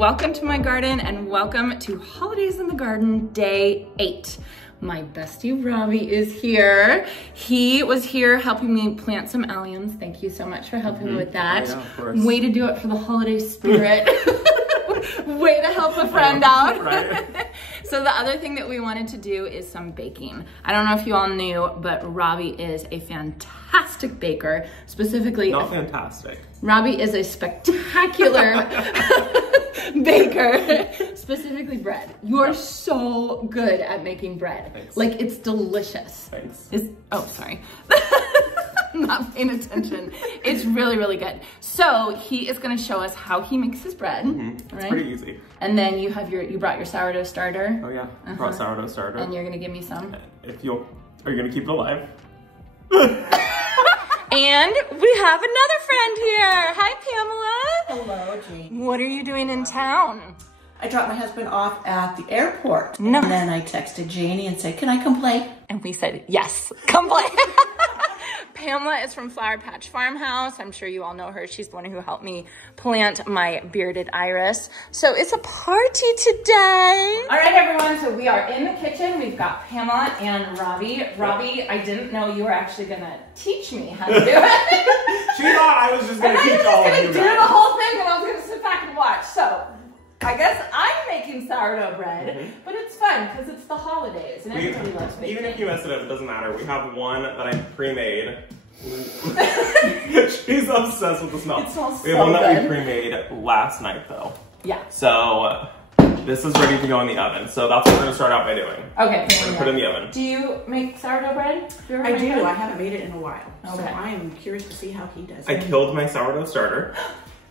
welcome to my garden and welcome to Holidays in the Garden Day 8. My bestie Robbie is here. He was here helping me plant some alliums. Thank you so much for helping me with that. Yeah, of course. Way to do it for the holiday spirit. Way to help a friend out. Right. So the other thing that we wanted to do is some baking. I don't know if you all knew, but Robbie is a fantastic baker. Specifically, Not fantastic. Robbie is a spectacular baker, specifically bread. You are so good at making bread. Thanks. Like, it's delicious. Thanks. Oh, sorry. I'm not paying attention. It's really, really good. So he is gonna show us how he makes his bread, It's right? pretty easy. And then you brought your sourdough starter. Oh yeah, brought sourdough starter. And you're gonna give me some. Are you gonna keep it alive? And we have another friend here. Hi, Pamela. Hello, Jean. What are you doing in town? I dropped my husband off at the airport. No. And then I texted Janie and said, can I come play? And we said, yes, come play. Pamela is from Flower Patch Farmhouse. I'm sure you all know her. She's the one who helped me plant my bearded iris. So it's a party today. All right, everyone. So we are in the kitchen. We've got Pamela and Robbie. Robbie, I didn't know you were actually going to teach me how to do it. She thought I was just gonna teach all of you I was just going to do guys. the whole thing and I was going to sit back and watch. So I guess I'm making sourdough bread, but it's fun because it's the holidays and everybody loves baking. Even if you mess it up, it doesn't matter. We have one that I pre-made. She's obsessed with the smell. It smells We have so one that good. we pre-made last night though. Yeah. So this is ready to go in the oven. So that's what we're gonna start out by doing. Okay. We're gonna put it in the oven. Do you make sourdough bread? I do. I haven't made it in a while. So Okay. I am curious to see how he does I it. killed my sourdough starter.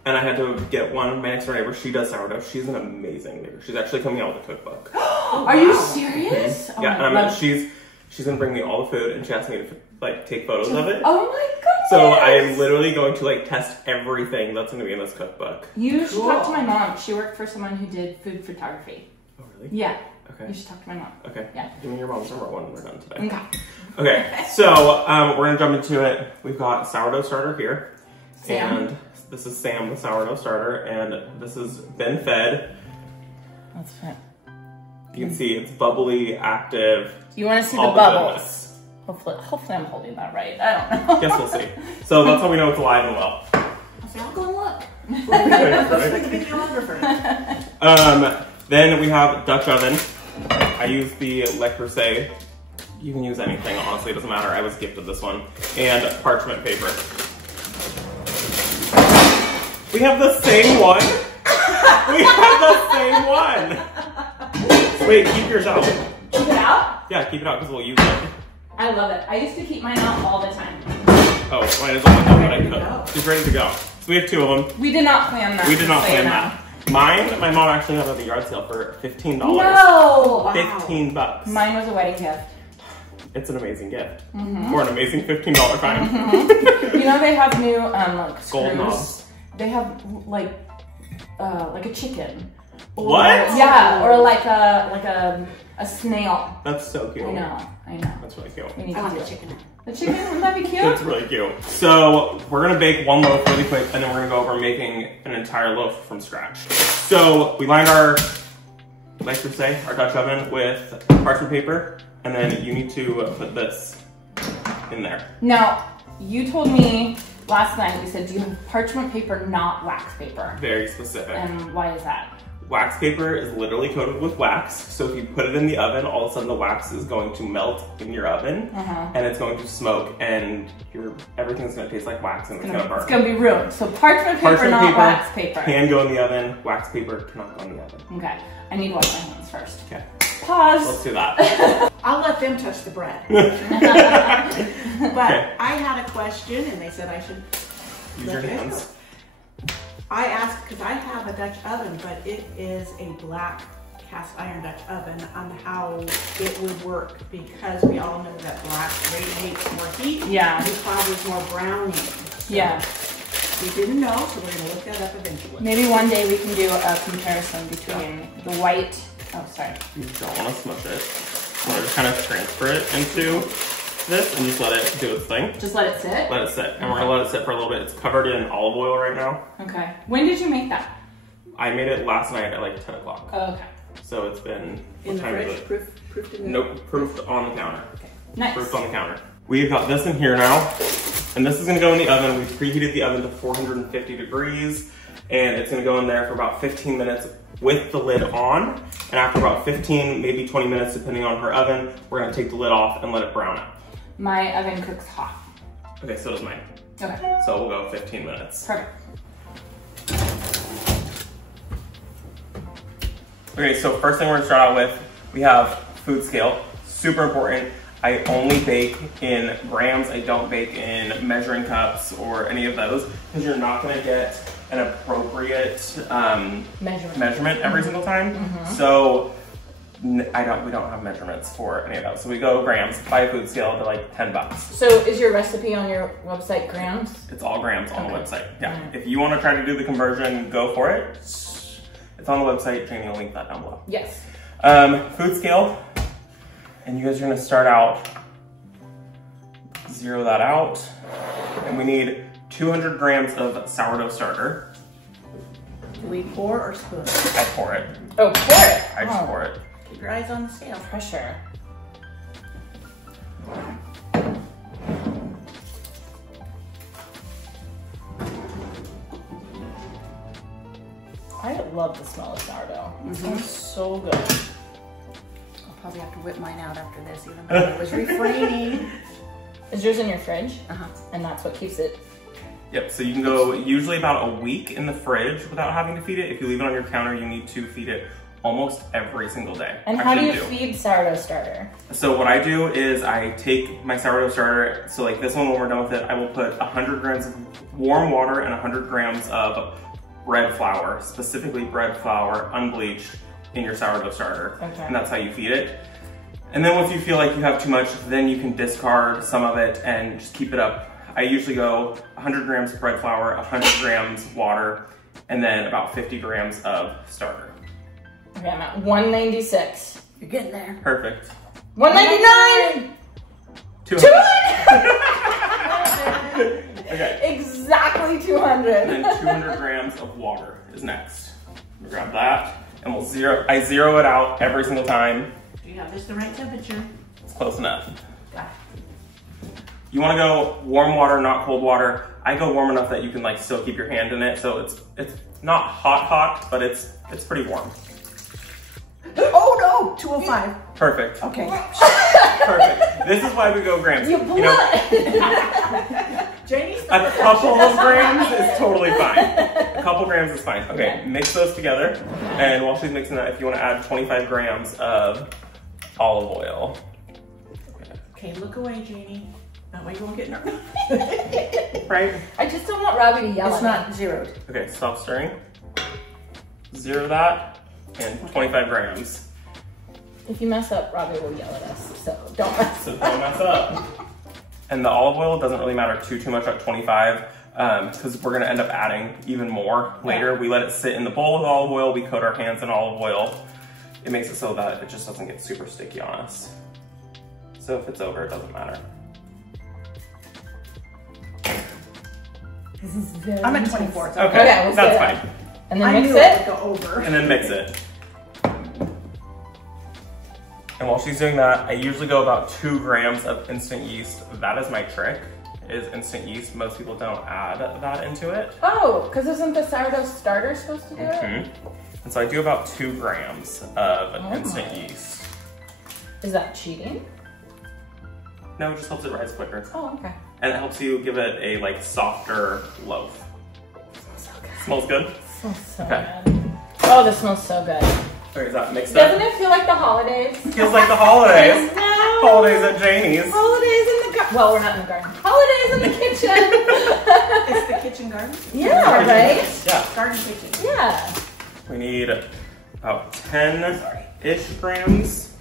And I had to get one of my next door neighbor. She does sourdough. She's an amazing baker. She's actually coming out with a cookbook. Are you serious? Oh Yeah, my and God. she's gonna bring me all the food, and she asked me to like take photos of it. Oh my goodness. So I am literally going to like test everything that's gonna be in this cookbook. You should Cool. talk to my mom. She worked for someone who did food photography. Oh really? Yeah. Okay. You should talk to my mom. Okay. Yeah. Give me your mom's number when we're done today. Okay. Okay. So we're gonna jump into it. We've got sourdough starter here, Sam. and this is Sam, the sourdough starter, and this has been fed. That's fine. You can see it's bubbly, active. You want to see the all bubbles? goodness. Hopefully I'm holding that right. I don't know. Guess we'll see. So that's how we know it's alive and well. I'll go and look. Right. Let's make a videographer. Then we have Dutch oven. I use the Le Creuset. You can use anything, honestly, it doesn't matter. I was gifted this one. And parchment paper. We have the same one. We have the same one. Wait, keep yours out. Keep it out? Yeah, keep it out because we'll use it. I love it. I used to keep mine out all the time. Oh, might as well do what I Ready to could. go. She's ready to go. So we have two of them. We did not plan that. We did not so you plan know. that. Mine, my mom actually got at the yard sale for $15. No! Wow. 15 bucks. Mine was a wedding gift. It's an amazing gift. Or an amazing $15 find. You know they have new like Gold screws. knobs. They have like a chicken. What? Yeah, or like a snail. That's so cute. I know. That's really cute. We need I to want do the it. chicken. The chicken, wouldn't that be cute? It's really cute. So we're gonna bake one loaf really quick, and then we're gonna go over making an entire loaf from scratch. So we lined our, like we say, our Dutch oven with parchment paper, and then you need to put this in there. Now, you told me last night, you said, do you have parchment paper, not wax paper? Very specific. And why is that? Wax paper is literally coated with wax, so if you put it in the oven, all of a sudden the wax is going to melt in your oven, and it's going to smoke, and everything's going to taste like wax, and it's going to burn. It's going to be ruined. So parchment paper, not wax paper. Can go in the oven. Wax paper cannot go in the oven. Okay, I need to wash my hands first. Okay, Pause. let's do that. I'll let them touch the bread. But Okay. I had a question and they said I should Use your hands. I asked because I have a Dutch oven, but it is a black cast iron Dutch oven, on how it would work, because we all know that black radiates more heat. Yeah. It causes more browning. So Yeah. we didn't know, so we're gonna look that up eventually. Maybe one day we can do a comparison between the white. Oh, sorry. You don't want to smush it. You want to just kind of transfer it into this and just let it do its thing. Just let it sit? Let it sit. And we're going to let it sit for a little bit. It's covered in olive oil right now. Okay. When did you make that? I made it last night at like 10 o'clock. Oh, okay. So it's been... In the fridge? Proofed in the... Nope, proofed on the counter. Okay. Nice. Proofed on the counter. We've got this in here now, and this is gonna go in the oven. We've preheated the oven to 450 degrees, and it's gonna go in there for about 15 minutes with the lid on. And after about 15, maybe 20 minutes, depending on her oven, we're gonna take the lid off and let it brown up. My oven cooks hot. Okay, so does mine. Okay. So we'll go 15 minutes. Perfect. Okay, so first thing we're gonna start out with, we have food scale. Super important. I only bake in grams. I don't bake in measuring cups or any of those, because you're not gonna get an appropriate measurement every single time. So we don't have measurements for any of those. So we go grams by food scale to like $10. So is your recipe on your website grams? It's all grams on the website. Yeah. If you want to try to do the conversion, go for it. It's on the website. Janie will link that down below. Yes. Food scale. And you guys are gonna start out, zero that out. And we need 200 grams of sourdough starter. Do we pour or spoon? I pour it. Oh, pour it. I just pour it. Keep your eyes on the scale. Pressure. I love the smell of sourdough. It smells so good. I'll probably have to whip mine out after this, even though I was refraining. Is yours in your fridge? Uh-huh. And that's what keeps it. Yep, so you can go usually about a week in the fridge without having to feed it. If you leave it on your counter, you need to feed it almost every single day. And how do you feed sourdough starter? So what I do is I take my sourdough starter, so like this one, when we're done with it, I will put 100 grams of warm water and 100 grams of bread flour, specifically bread flour, unbleached, in your sourdough starter. Okay. And that's how you feed it. And then once you feel like you have too much, then you can discard some of it and just keep it up. I usually go 100 grams of bread flour, 100 grams water, and then about 50 grams of starter. Okay, I'm at 196. You're getting there. Perfect. 199! 200. 200! Okay. Exactly 200. And then 200 grams of water is next. We'll grab that, and I zero it out every single time. Do you have this the right temperature? It's close enough. Got it. You want to go warm water, not cold water. I go warm enough that you can like still keep your hand in it, so it's not hot, but it's pretty warm. Oh no, 205. Perfect. Okay. Perfect. This is why we go grams. You blew it. Janie's A couple of grams is totally fine. A couple grams is fine. Okay, mix those together. And while she's mixing that, if you want to add 25 grams of olive oil. Okay, look away, Janie. That way you won't get nervous. Right? I just don't want Robbie to yell It's at not zeroed. Okay, stop stirring. Zero that, and 25 grams. me. If you mess up, Robbie will yell at us, so don't mess So don't mess up. And the olive oil doesn't really matter too much at 25, because we're gonna end up adding even more later. We let it sit in the bowl with olive oil, we coat our hands in olive oil. It makes it so that it just doesn't get super sticky on us. So if it's over, it doesn't matter. This is very I'm at intense. 24. So Okay, Okay, we'll that's say fine. And then I mix knew it it. would go over. And then mix it. And while she's doing that, I usually go about 2 grams of instant yeast. That is my trick, is instant yeast. Most people don't add that into it. Oh, because isn't the sourdough starter supposed to do it? And so I do about 2 grams of instant yeast. Is that cheating? No, it just helps it rise quicker. Oh, okay. And it helps you give it a like softer loaf. So good. Smells good? Smells so Okay. good. Oh, this smells so good. Okay, is that mixed Doesn't up? it feel like the holidays? Feels like the holidays. No. Holidays at Janie's. Holidays in the garden. Well, we're not in the garden. Holidays in the kitchen. It's the kitchen garden? Yeah, right? Yeah. Garden kitchen. Yeah. We need about 10-ish grams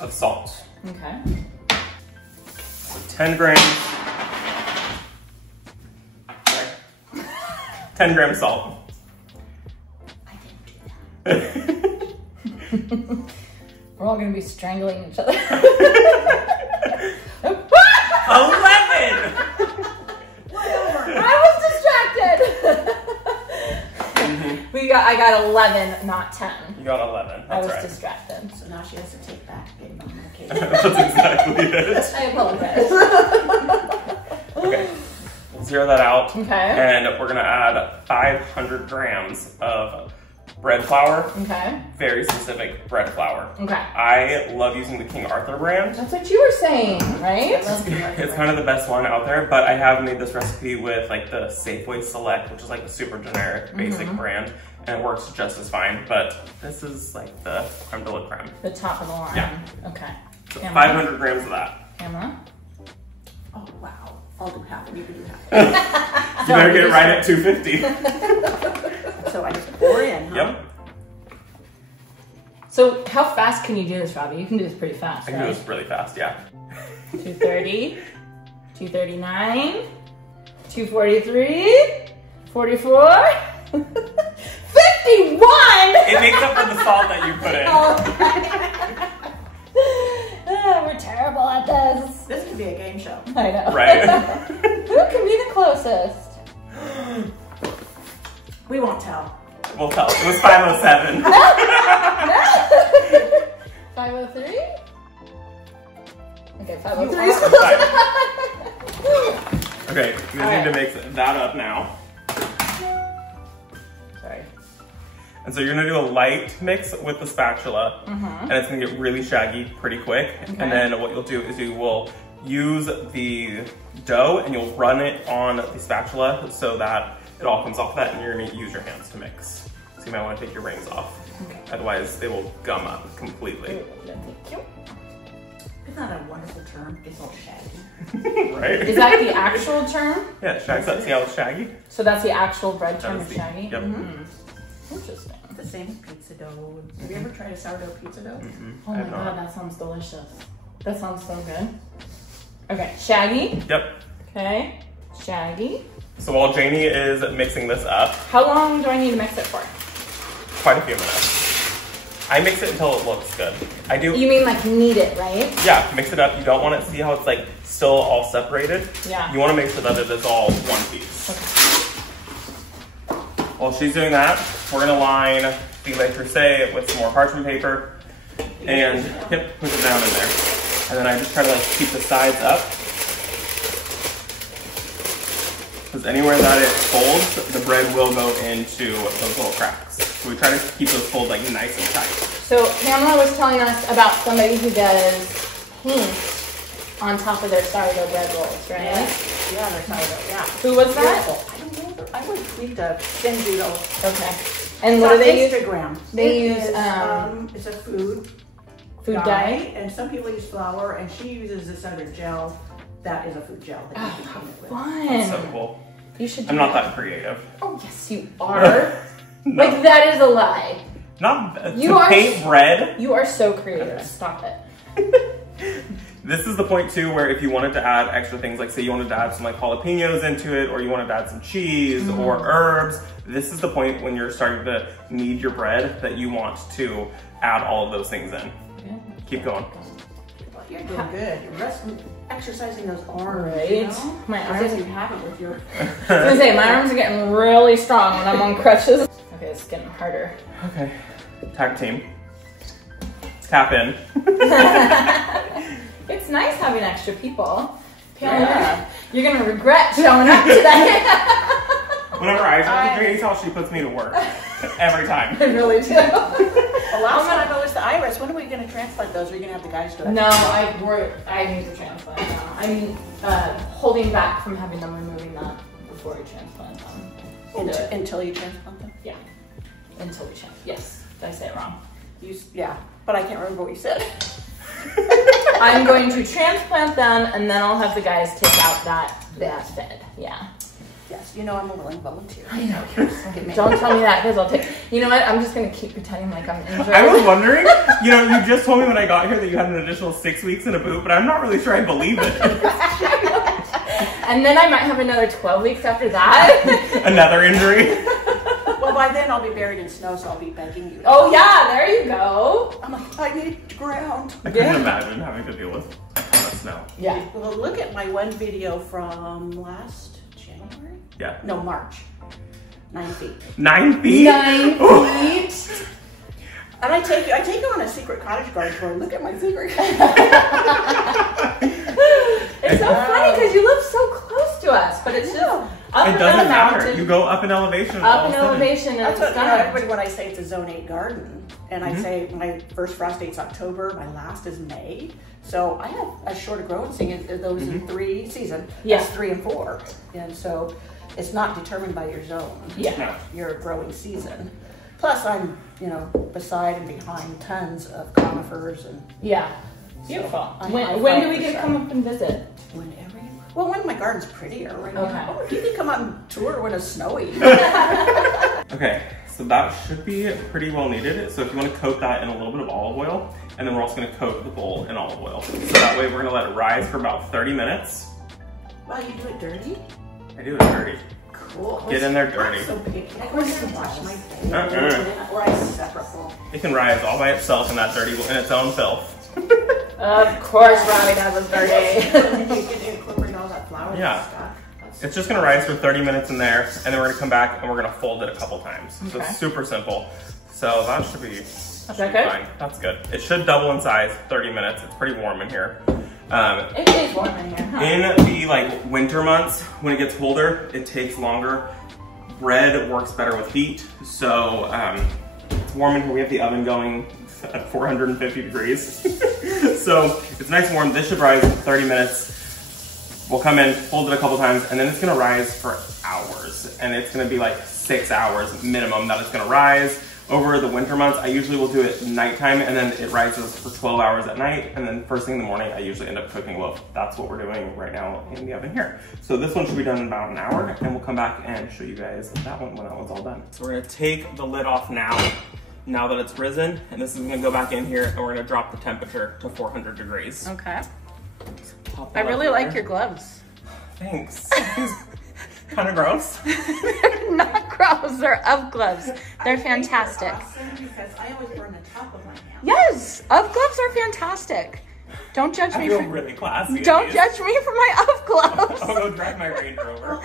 of salt. Okay. So 10 grams. Sorry. 10 grams salt. We're all gonna be strangling each other. 11! I was distracted. And got 11, not 10. You got 11. That's I was right. distracted. So now she has to take back game on the cake. That's exactly it. I apologize. Okay. We'll zero that out. Okay. And we're gonna add 500 grams of bread flour. Okay. Very specific bread flour. Okay. I love using the King Arthur brand. That's what you were saying, right? It's kind of the best one out there, but I have made this recipe with like the Safeway Select, which is like the super generic, basic brand, and it works just as fine. But this is like the creme de la creme. The top of the line. Yeah. Okay. So 500 grams of that. Pamela? Oh, wow. I'll do half and you can do half. You better get it right at 250. So I just pour in, huh? Yep. So how fast can you do this, Robbie? You can do this pretty fast, I can do this really fast, yeah. 230, 239, 243, 44, 51! It makes up for the salt that you put in. We're terrible at this. This could be a game show. I know. Right? Who can be the closest? We won't tell. We'll tell. It was 507. 503? Okay, 503. Okay, you guys need to mix that up now. Sorry. And so you're gonna do a light mix with the spatula, and it's gonna get really shaggy pretty quick. Okay. And then what you'll do is you will use the dough and you'll run it on the spatula so that it all comes off that, and you're gonna use your hands to mix. So you might wanna take your rings off. Okay. Otherwise they will gum up completely. Thank you. Isn't that a wonderful term? It's all shaggy. Right? Is that the actual term? Yeah, it shags up. See how it's shaggy? So that's the actual bread term That of is shaggy? Yep. Interesting. It's the same with pizza dough. Have you ever tried a sourdough pizza dough? Oh I my have not. god, that sounds delicious. That sounds so good. Okay, shaggy. Yep. Okay, shaggy. So while Janie is mixing this up, How long do I need to mix it for? quite a few minutes. I mix it until it looks good. I do. You mean like knead it, right? Yeah, mix it up. You don't want it, see how it's like still all separated? Yeah. You want to make sure that it is all one piece. Okay. While she's doing that, we're gonna line the Mace Blvd with some more parchment paper and push it down in there. And then I just try to like keep the sides up. Because anywhere that it folds, the bread will go into those little cracks. So we try to keep those folds like nice and tight. So Pamela was telling us about somebody who does paint on top of their sourdough bread rolls, right? Yeah, they're sourdough, yeah. Who was that? I don't know. I would need to send you those. Okay. And what do they use? Instagram. They It use, is, it's a food dye? and some people use flour, and she uses this other gel. That is a food gel that you can paint it with. Fun. That's so cool. You should do I'm not that creative. Oh, yes, you are. No. Like, that is a lie. Not You to are paint bread. You are so creative. Stop it. This is the point too where if you wanted to add extra things, like say you wanted to add some like jalapenos into it, or you wanted to add some cheese or herbs, this is the point when you're starting to knead your bread that you want to add all of those things in. Keep going. You're doing good. You're exercising those arms. Right. You know? My As arms if you haven't with your. I was gonna say, my arms are getting really strong when I'm on crutches. Okay, it's getting harder. Okay, tag team. Tap in. It's nice having extra people. Pamela, Yeah. you're gonna regret showing up today. Whenever I come to Janie's house, she puts me to work. Every time. I really do. The last time I was the iris. When are we going to transplant those? Are you going to have the guys do it? No, I need to transplant now. I'm holding back from having them removing that before I transplant them. Until you transplant them? Yeah. Until we transplant. Yes. Did I say it wrong? Yeah, but I can't remember what you said. I'm going to transplant them, and then I'll have the guys take out that bed. Yeah. Yes, you know I'm a willing volunteer. I know. Don't tell me that, because I'll take. You know what? I'm just going to keep pretending like I'm injured. I was wondering, you know, you just told me when I got here that you had an additional 6 weeks in a boot, but I'm not really sure I believe it. And then I might have another 12 weeks after that. Another injury. Well, by then I'll be buried in snow, so I'll be begging you. Oh yeah, there you go. I'm like, I need ground. I couldn't imagine having to deal with a ton of snow. Yeah. Well, look at my one video from last January. Yeah. No, March. 9 feet. 9 feet? 9 feet? And I take you on a secret cottage garden tour. Look at my secret cottage. It's so funny because you live so close to us, but it's just up It and doesn't down matter. mountain. You go up in elevation. Up in elevation and That's it's what done. everybody, when I say it's a zone 8 garden, and I say my first frost date's October, my last is May. So I have a shorter growing season, those in 3 seasons. Yeah. That's 3 and 4. And so it's not determined by your zone. Yeah. Your growing season. Plus I'm, beside and behind tons of conifers and Yeah. Beautiful. So when do we get to come up and visit? whenever you, well, when my garden's prettier right Okay. now. Or you can come out and tour when it's snowy. Okay, so that should be pretty well kneaded. So if you want to coat that in a little bit of olive oil, and then we're also going to coat the bowl in olive oil. So that way we're going to let it rise for about 30 minutes. Wow, you do it dirty? I do it dirty. Cool. Get in there dirty. I'm so picky. I go and wash my face. Or I separate bowl. It can rise all by itself in that dirty, in its own filth. Of course, Robbie does it dirty. And then you can incorporate all that flour Yeah. and stuff. It's just gonna rise for 30 minutes in there, and then we're gonna come back and we're gonna fold it a couple times. So Okay. it's super simple. So that should be, that good? fine. That's good. It should double in size, 30 minutes. It's pretty warm in here. It is warm in here, huh? In the winter months, when it gets colder, it takes longer. Bread works better with heat. So it's warm in here. We have the oven going at 450 degrees. So it's nice and warm. This should rise in 30 minutes. We'll come in, fold it a couple times, and then it's gonna rise for hours. And it's gonna be like 6 hours minimum that it's gonna rise. Over the winter months, I usually will do it nighttime, and then it rises for 12 hours at night, and then first thing in the morning, I usually end up cooking loaf. That's what we're doing right now in the oven here. So this one should be done in about an hour, and we'll come back and show you guys that one when that one's all done. So we're gonna take the lid off now that it's risen, and this is gonna go back in here, and we're gonna drop the temperature to 400 degrees. Okay. Pop I that really up like there. your gloves. Thanks. Kind of gross. Not gross, they're UV gloves. They're fantastic. Awesome because I always burn the top of my hand. Yes, UV gloves are fantastic. Don't judge I me feel for really classy. in don't these. judge me for my UV gloves. I'll go drive my Range Rover.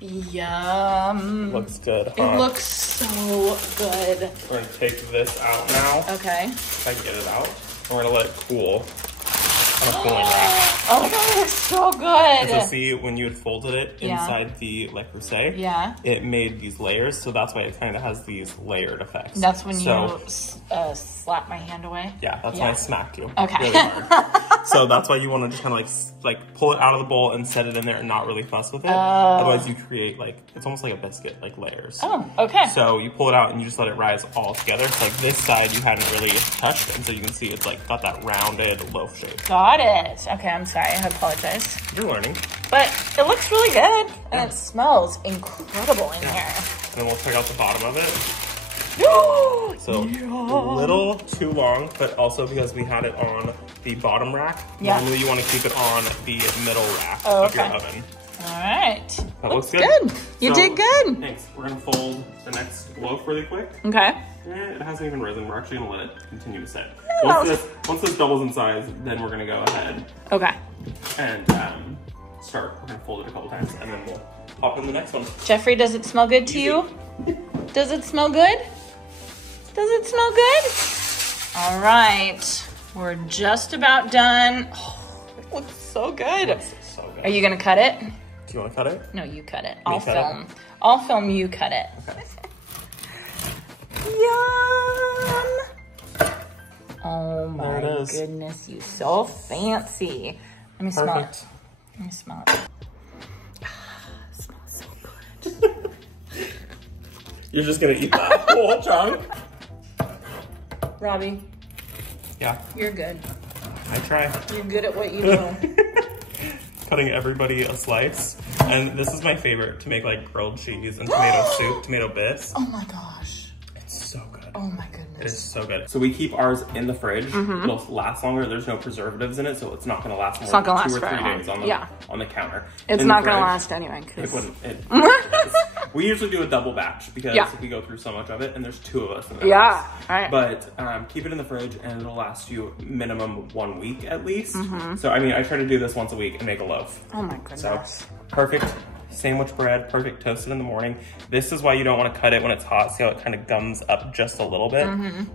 Yum. Looks good, huh? It looks so good. We're gonna take this out now. Okay. If I can get it out. We're gonna let it cool on a cooling rack. Oh my god, it's so And good. so see, when you had folded it Yeah. inside the Le Creuset, Yeah. it made these layers, so that's why it kind of has these layered effects. That's when So, you slap my hand away. yeah, that's when I smacked you. Okay. Really hard. So that's why you want to just kind of like pull it out of the bowl and set it in there and not really fuss with it. Otherwise you create it's almost like a biscuit, like layers. Oh, okay. So you pull it out and you just let it rise all together. So like this side you hadn't really touched, and so you can see it's like got that rounded loaf shape. Got it. Okay, I'm sorry. I apologize. You're learning. But it looks really good. And it smells incredible in here. And then we'll check out the bottom of it. Oh, So a little too long, but also because we had it on the bottom rack. Yeah. Normally you want to keep it on the middle rack Oh, of your okay. oven. All right. That looks good. You So, did good. Thanks. We're gonna fold the next loaf really quick. Okay. It hasn't even risen. We're actually gonna let it continue to sit. well- Once this doubles in size, then we're gonna go ahead Okay. and start. We're gonna fold it a couple times, and then we'll pop in the next one. Jeffrey, does it smell good to you? Does it smell good? Does it smell good? All right. We're just about done. Oh, it looks so good. So good. Are you going to cut it? Do you want to cut it? No, you cut it. Me I'll cut it? film. I'll film you cut it. Okay. Yum. Oh my There it is. goodness, you so fancy. Let me smell Perfect. it. Let me smell it. It smells so good. You're just gonna eat that whole chunk? Robbie, Yeah, you're good. I try. You're good at what you do. Cutting everybody a slice. And this is my favorite, to make like grilled cheese and tomato soup, tomato bisque. Oh my gosh. It's so good. Oh my It goodness. is so good. So we keep ours in the fridge. It'll last longer. There's no preservatives in it, so it's not gonna last more not gonna than last 2 or 3 very long. days on the on the counter. It's In the not gonna fridge, last anyway. It 'Cause wouldn't. We usually do a double batch because Yeah. we go through so much of it, and there's 2 of us in the Yeah, house. right. But keep it in the fridge, and it'll last you minimum 1 week at least. So I mean, I try to do this once a week and make a loaf. Oh my goodness. So perfect, sandwich bread, perfect toasted in the morning. This is why you don't want to cut it when it's hot. See how it kind of gums up just a little bit?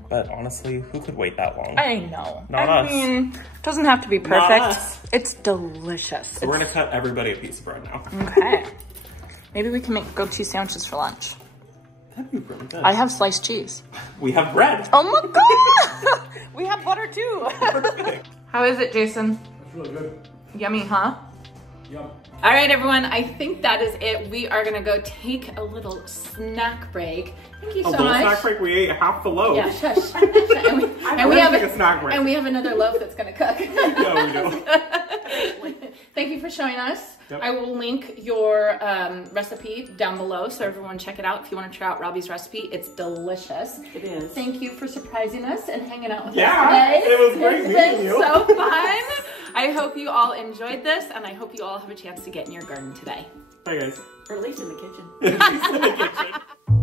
But honestly, who could wait that long? I know. Not I us. mean, it doesn't have to be Not perfect. us. It's delicious. So we're gonna cut everybody a piece of bread now. Okay. Maybe we can make goat cheese sandwiches for lunch. That'd be really good. I have sliced cheese. We have bread. Oh my God! We have butter too. Perfect. How is it, Jason? That's really good. Yummy, huh? Yum. All right, everyone, I think that is it. We are gonna go take a little snack break. Thank you so little much. snack break, we ate half the loaf. Yeah, shush. and we have a snack break. and we have another loaf that's gonna cook. No, we don't. Thank you for showing us. Yep. I will link your recipe down below so everyone check it out if you want to try out Robbie's recipe. It's delicious. It is. Thank you for surprising us and hanging out with us Yeah, today. it was great It's meeting been you. so fun. I hope you all enjoyed this, and I hope you all have a chance to get in your garden today. Bye, guys. Or at least in the kitchen. In the kitchen.